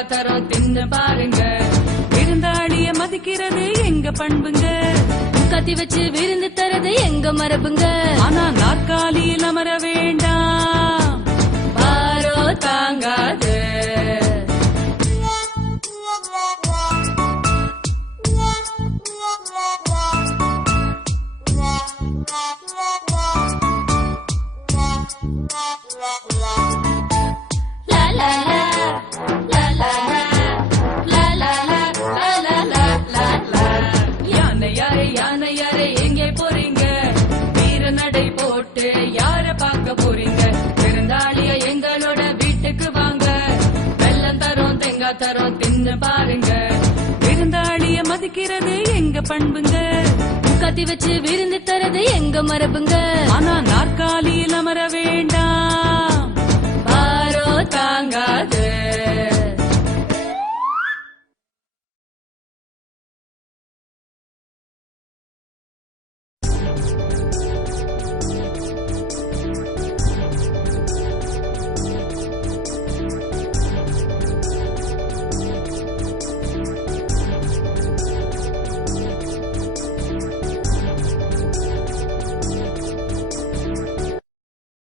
தேங்காய் தரம் தின்னு பாருங்க. விருந்தாளிய மதிக்கிறது எங்க பண்புங்க. கத்தி வச்சு விருந்து தரது எங்க மரபுங்க. ஆனா நாற்காலியில் அமர வேண்டாம், பாரோ தாங்காது. யானை யாரே எங்கே போறீங்க? வீர நடை போட்டு யார பார்க்க போறீங்க? விருந்தாளிய எங்களோட வீட்டுக்கு வாங்க. வெல்லம் தரோம் தேங்காய் தரோம் தின்னு பாருங்க. விருந்தாளிய மதிக்கிறது எங்க பண்புங்க. கத்தி வச்சு விருந்து தரது எங்க மரபுங்க. ஆனா நாற்காலியில் அமர வேண்டாம்,